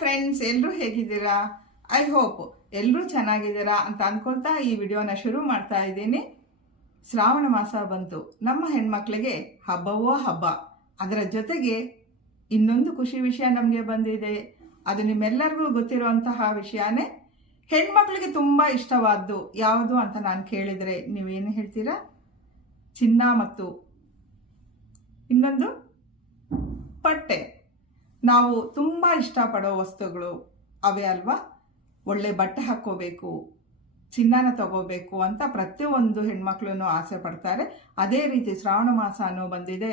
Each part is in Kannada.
ಫ್ರೆಂಡ್ಸ್, ಎಲ್ಲರೂ ಹೇಗಿದ್ದೀರಾ? ಐ ಹೋಪ್ ಎಲ್ಲರೂ ಚೆನ್ನಾಗಿದ್ದೀರಾ ಅಂತ ಅನ್ಕೊಳ್ತಾ ಈ ವಿಡಿಯೋನ ಶುರು ಮಾಡ್ತಾ ಇದ್ದೀನಿ. ಶ್ರಾವಣ ಮಾಸ ಬಂತು. ನಮ್ಮ ಹೆಣ್ಮಕ್ಳಿಗೆ ಹಬ್ಬವೋ ಹಬ್ಬ. ಅದರ ಜೊತೆಗೆ ಇನ್ನೊಂದು ಖುಷಿ ವಿಷಯ ನಮಗೆ ಬಂದಿದೆ. ಅದು ನಿಮ್ಮೆಲ್ಲರಿಗೂ ಗೊತ್ತಿರುವಂತಹ ವಿಷಯನೇ. ಹೆಣ್ಮಕ್ಳಿಗೆ ತುಂಬ ಇಷ್ಟವಾದ್ದು ಯಾವುದು ಅಂತ ನಾನು ಕೇಳಿದರೆ ನೀವೇನು ಹೇಳ್ತೀರಾ? ಚಿನ್ನ ಮತ್ತು ಇನ್ನೊಂದು ಬಟ್ಟೆ. ನಾವು ತುಂಬ ಇಷ್ಟಪಡೋ ವಸ್ತುಗಳು ಅವೇ ಅಲ್ವಾ? ಒಳ್ಳೆ ಬಟ್ಟೆ ಹಾಕ್ಕೋಬೇಕು, ಚಿನ್ನನ ತಗೋಬೇಕು ಅಂತ ಪ್ರತಿಯೊಂದು ಹೆಣ್ಮಕ್ಳು ಆಸೆ ಪಡ್ತಾರೆ. ಅದೇ ರೀತಿ ಶ್ರಾವಣ ಮಾಸ ಅನ್ನೋ ಬಂದಿದೆ.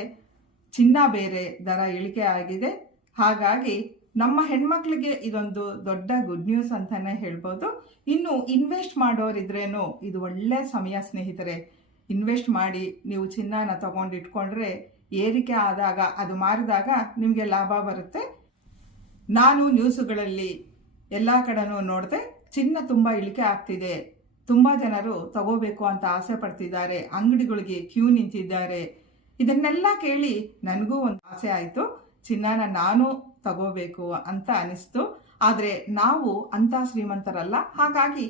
ಚಿನ್ನ ಬೇರೆ ದರ ಇಳಿಕೆ ಆಗಿದೆ. ಹಾಗಾಗಿ ನಮ್ಮ ಹೆಣ್ಮಕ್ಳಿಗೆ ಇದೊಂದು ದೊಡ್ಡ ಗುಡ್ ನ್ಯೂಸ್ ಅಂತಾನೆ ಹೇಳ್ಬೋದು. ಇನ್ನು ಇನ್ವೆಸ್ಟ್ ಮಾಡೋರಿದ್ರೇನು ಇದು ಒಳ್ಳೆ ಸಮಯ ಸ್ನೇಹಿತರೆ. ಇನ್ವೆಸ್ಟ್ ಮಾಡಿ ನೀವು ಚಿನ್ನನ ತಗೊಂಡಿಟ್ಕೊಂಡ್ರೆ ಏರಿಕೆ ಆದಾಗ ಅದು ಮಾರಿದಾಗ ನಿಮಗೆ ಲಾಭ ಬರುತ್ತೆ. ನಾನು ನ್ಯೂಸುಗಳಲ್ಲಿ ಎಲ್ಲ ಕಡೆನೂ ನೋಡಿದೆ, ಚಿನ್ನ ತುಂಬ ಇಳಿಕೆ ಆಗ್ತಿದೆ, ತುಂಬ ಜನರು ತಗೋಬೇಕು ಅಂತ ಆಸೆ ಪಡ್ತಿದ್ದಾರೆ, ಅಂಗಡಿಗಳಿಗೆ ಕ್ಯೂ ನಿಂತಿದ್ದಾರೆ. ಇದನ್ನೆಲ್ಲ ಕೇಳಿ ನನಗೂ ಒಂದು ಆಸೆ ಆಯಿತು, ಚಿನ್ನನ ನಾನು ತಗೋಬೇಕು ಅಂತ ಅನಿಸ್ತು. ಆದರೆ ನಾವು ಅಂಥ ಶ್ರೀಮಂತರಲ್ಲ. ಹಾಗಾಗಿ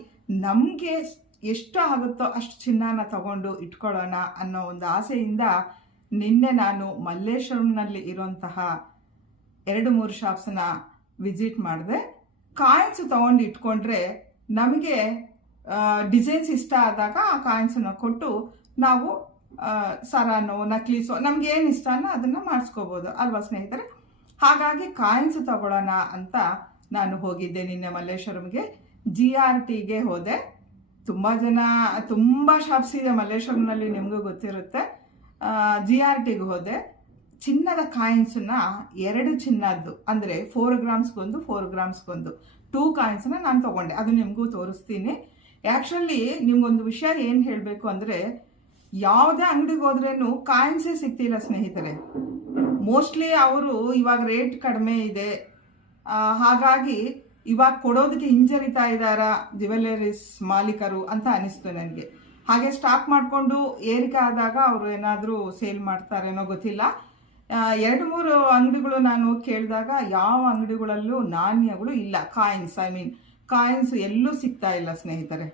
ನಮಗೆ ಎಷ್ಟು ಆಗುತ್ತೋ ಅಷ್ಟು ಚಿನ್ನನ ತಗೊಂಡು ಇಟ್ಕೊಳ್ಳೋಣ ಅನ್ನೋ ಒಂದು ಆಸೆಯಿಂದ ನಿನ್ನೆ ನಾನು ಮಲ್ಲೇಶ್ವರಂನಲ್ಲಿ ಇರುವಂತಹ 2-3 ಶಾಪ್ಸ್ನ ವಿಸಿಟ್ ಮಾಡಿದೆ. ಕಾಯಿನ್ಸ್ ತಗೊಂಡು ಇಟ್ಕೊಂಡ್ರೆ ನಮಗೆ ಡಿಸೈನ್ಸ್ ಇಷ್ಟ ಆದಾಗ ಆ ಕಾಯಿನ್ಸನ್ನು ಕೊಟ್ಟು ನಾವು ಸರಾನೋ ನಕ್ಲೀಸೋ ನಮ್ಗೆ ಏನು ಇಷ್ಟನೋ ಅದನ್ನು ಮಾಡಿಸ್ಕೋಬೋದು ಅಲ್ವಾ ಸ್ನೇಹಿತರೆ? ಹಾಗಾಗಿ ಕಾಯಿನ್ಸ್ ತಗೊಳ್ಳೋಣ ಅಂತ ನಾನು ಹೋಗಿದ್ದೆ ನಿನ್ನೆ ಮಲ್ಲೇಶ್ವರಂಗೆ. GRTಗೆ ಹೋದೆ. ತುಂಬ ಶಾಪ್ಸ್ ಇದೆ ಮಲ್ಲೇಶ್ವರಂನಲ್ಲಿ, ನಿಮಗೂ ಗೊತ್ತಿರುತ್ತೆ. GRTಗೆ ಹೋದೆ. ಚಿನ್ನದ ಕಾಯಿನ್ಸನ್ನ 2 ಚಿನ್ನದ್ದು ಅಂದರೆ 4 ಗ್ರಾಮ್ಸ್ಗೊಂದು 4 ಗ್ರಾಮ್ಸ್ಗೊಂದು 2 ಕಾಯಿನ್ಸ್ನ ನಾನು ತಗೊಂಡೆ. ಅದು ನಿಮಗೂ ತೋರಿಸ್ತೀನಿ. ಆ್ಯಕ್ಚುಲಿ ನಿಮ್ಗೊಂದು ವಿಷಯ ಏನು ಹೇಳಬೇಕು ಅಂದರೆ, ಯಾವುದೇ ಅಂಗಡಿಗೆ ಹೋದ್ರೇನು ಕಾಯಿನ್ಸೇ ಸಿಗ್ತಿಲ್ಲ ಸ್ನೇಹಿತರೆ. ಮೋಸ್ಟ್ಲಿ ಅವರು ಇವಾಗ ರೇಟ್ ಕಡಿಮೆ ಇದೆ, ಹಾಗಾಗಿ ಇವಾಗ ಕೊಡೋದಕ್ಕೆ ಹಿಂಜರಿತಾ ಇದ್ದಾರಾ ಜ್ಯುವೆಲ್ಲರೀಸ್ ಮಾಲೀಕರು ಅಂತ ಅನಿಸ್ತು ನನಗೆ. ಹಾಗೆ ಸ್ಟಾಕ್ ಮಾಡಿಕೊಂಡು ಏರಿಕೆ ಆದಾಗ ಅವರು ಏನಾದರೂ ಸೇಲ್ ಮಾಡ್ತಾರೇನೋ ಗೊತ್ತಿಲ್ಲ. 2-3 ಅಂಗಡಿಗಳು ನಾನು ಕೇಳಿದಾಗ ಯಾವ ಅಂಗಡಿಗಳಲ್ಲೂ ನಾಣ್ಯಗಳು ಇಲ್ಲ, ಕಾಯಿನ್ಸ್ ಎಲ್ಲೂ ಸಿಗ್ತಾ ಇಲ್ಲ ಸ್ನೇಹಿತರೆ.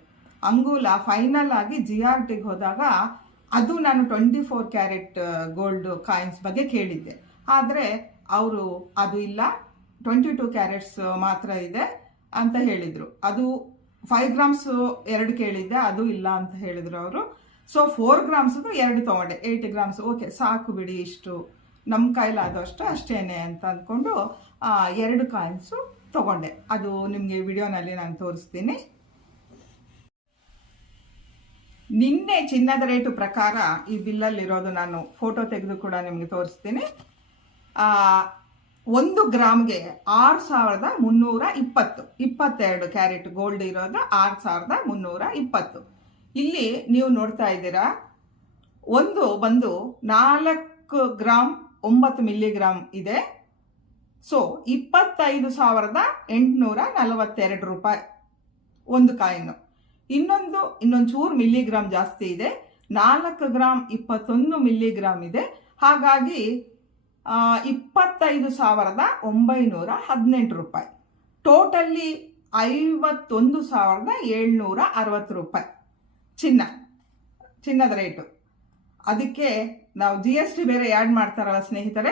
ಅಂಗುಲ ಫೈನಲ್ ಆಗಿ GRTಗೆ ಹೋದಾಗ ಅದು ನಾನು 24 ಕ್ಯಾರೆಟ್ ಗೋಲ್ಡ್ ಕಾಯಿನ್ಸ್ ಬಗ್ಗೆ ಕೇಳಿದ್ದೆ. ಆದರೆ ಅವರು ಅದು ಇಲ್ಲ, 22 ಕ್ಯಾರೆಟ್ಸ್ ಮಾತ್ರ ಇದೆ ಅಂತ ಹೇಳಿದರು. ಅದು 5 ಗ್ರಾಮ್ಸ್ 2 ಕೇಳಿದ್ದೆ, ಅದು ಇಲ್ಲ ಅಂತ ಹೇಳಿದರು ಅವರು. ಸೊ 4 ಗ್ರಾಮ್ಸ್ದು 2 ತೊಗೊಂಡೆ. 8 ಗ್ರಾಮ್ಸ್ ಓಕೆ ಸಾಕು ಬಿಡಿ, ಇಷ್ಟು ನಮ್ಮ ಕೈಲಾದಷ್ಟು ಅಷ್ಟೇನೆ ಅಂತ ಅಂದ್ಕೊಂಡು 2 ಕಾಯಿನ್ಸು ತೊಗೊಂಡೆ. ಅದು ನಿಮಗೆ ವಿಡಿಯೋನಲ್ಲಿ ನಾನು ತೋರಿಸ್ತೀನಿ. ನಿನ್ನೆ ಚಿನ್ನದ ರೇಟು ಪ್ರಕಾರ ಈ ಬಿಲ್ಲಲ್ಲಿರೋದು ನಾನು ಫೋಟೋ ತೆಗೆದು ಕೂಡ ನಿಮಗೆ ತೋರಿಸ್ತೀನಿ. 1 ಗ್ರಾಮ್ಗೆ 6320, 22 ಕ್ಯಾರೆಟ್ ಗೋಲ್ಡ್ ಇರೋದು 6320. ಇಲ್ಲಿ ನೀವು ನೋಡ್ತಾ ಇದ್ದೀರಾ, ಒಂದು ಬಂದು 4 ಗ್ರಾಮ್ 9 ಮಿಲಿಗ್ರಾಮ್ ಇದೆ. ಸೊ 25,842 ರೂಪಾಯಿ ಒಂದು ಕಾಯಿನು. ಇನ್ನೊಂದು ಚೂರು ಮಿಲಿಗ್ರಾಮ್ ಜಾಸ್ತಿ ಇದೆ, 4 ಗ್ರಾಮ್ 21 ಮಿಲಿಗ್ರಾಮ್ ಇದೆ. ಹಾಗಾಗಿ 25,918 ರೂಪಾಯಿ. ಟೋಟಲ್ಲಿ 51,760 ರೂಪಾಯಿ ಚಿನ್ನದ ರೇಟು. ಅದಕ್ಕೆ ನಾವು GST ಬೇರೆ ಆ್ಯಡ್ ಮಾಡ್ತಾರಲ್ಲ ಸ್ನೇಹಿತರೆ,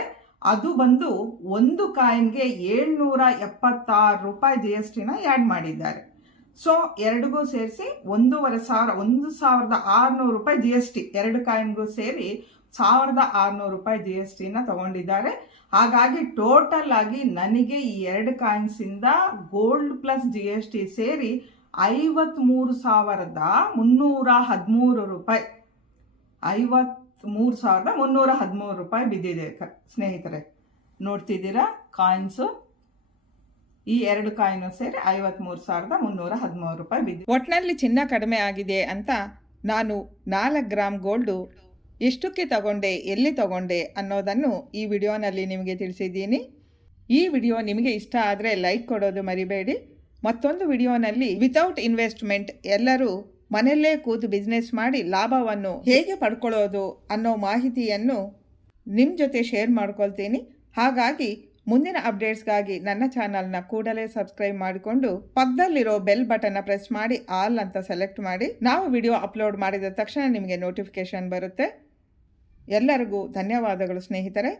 ಅದು ಬಂದು ಒಂದು ಕಾಯಿನ್ಗೆ 776 ರೂಪಾಯಿ GSTನ ಆ್ಯಡ್ ಮಾಡಿದ್ದಾರೆ. ಸೊ ಎರಡಿಗೂ ಸೇರಿಸಿ 1,600 ರೂಪಾಯಿ GST, 2 ಕಾಯಿನ್ಗೂ ಸೇರಿ 1,600 ರೂಪಾಯಿ GSTನ ತಗೊಂಡಿದ್ದಾರೆ. ಹಾಗಾಗಿ ಟೋಟಲ್ ಆಗಿ ನನಗೆ ಈ 2 ಕಾಯಿನ್ಸಿಂದ ಗೋಲ್ಡ್ ಪ್ಲಸ್ GST ಸೇರಿ 53,313 ರೂಪಾಯಿ 53,313 ರೂಪಾಯಿ ಬಿದ್ದಿದೆ ಸ್ನೇಹಿತರೆ. ನೋಡ್ತಿದ್ದೀರಾ ಕಾಯಿನ್ಸು, ಈ 2 ಕಾಯಿನು ಸೇರಿ 53,313 ರೂಪಾಯಿ ಬಿದ್ದಿದೆ. ಒಟ್ಟಿನಲ್ಲಿ ಚಿನ್ನ ಕಡಿಮೆ ಆಗಿದೆ ಅಂತ ನಾನು 4 ಗ್ರಾಮ್ ಗೋಲ್ಡು ಎಷ್ಟಕ್ಕೆ ತಗೊಂಡೆ, ಎಲ್ಲಿ ತಗೊಂಡೆ ಅನ್ನೋದನ್ನು ಈ ವಿಡಿಯೋನಲ್ಲಿ ನಿಮಗೆ ತಿಳಿಸಿದ್ದೀನಿ. ಈ ವಿಡಿಯೋ ನಿಮಗೆ ಇಷ್ಟ ಆದರೆ ಲೈಕ್ ಕೊಡೋದು ಮರಿಬೇಡಿ. ಮತ್ತೊಂದು ವಿಡಿಯೋನಲ್ಲಿ ವಿತೌಟ್ ಇನ್ವೆಸ್ಟ್ಮೆಂಟ್ ಎಲ್ಲರೂ ಮನೆಯಲ್ಲೇ ಕೂತು ಬಿಸ್ನೆಸ್ ಮಾಡಿ ಲಾಭವನ್ನು ಹೇಗೆ ಪಡ್ಕೊಳ್ಳೋದು ಅನ್ನೋ ಮಾಹಿತಿಯನ್ನು ನಿಮ್ಮ ಜೊತೆ ಶೇರ್ ಮಾಡ್ಕೊಳ್ತೀನಿ. ಹಾಗಾಗಿ ಮುಂದಿನ ಅಪ್ಡೇಟ್ಸ್ಗಾಗಿ ನನ್ನ ಚಾನಲ್ನ ಕೂಡಲೇ ಸಬ್ಸ್ಕ್ರೈಬ್ ಮಾಡಿಕೊಂಡು ಪಕ್ಕದಲ್ಲಿರೋ ಬೆಲ್ ಬಟನ್ನ ಪ್ರೆಸ್ ಮಾಡಿ ಆಲ್ ಅಂತ ಸೆಲೆಕ್ಟ್ ಮಾಡಿ ನಾವು ವಿಡಿಯೋ ಅಪ್ಲೋಡ್ ಮಾಡಿದ ತಕ್ಷಣ ನಿಮಗೆ ನೋಟಿಫಿಕೇಶನ್ ಬರುತ್ತೆ. ಎಲ್ಲರಿಗೂ ಧನ್ಯವಾದಗಳು ಸ್ನೇಹಿತರೆ.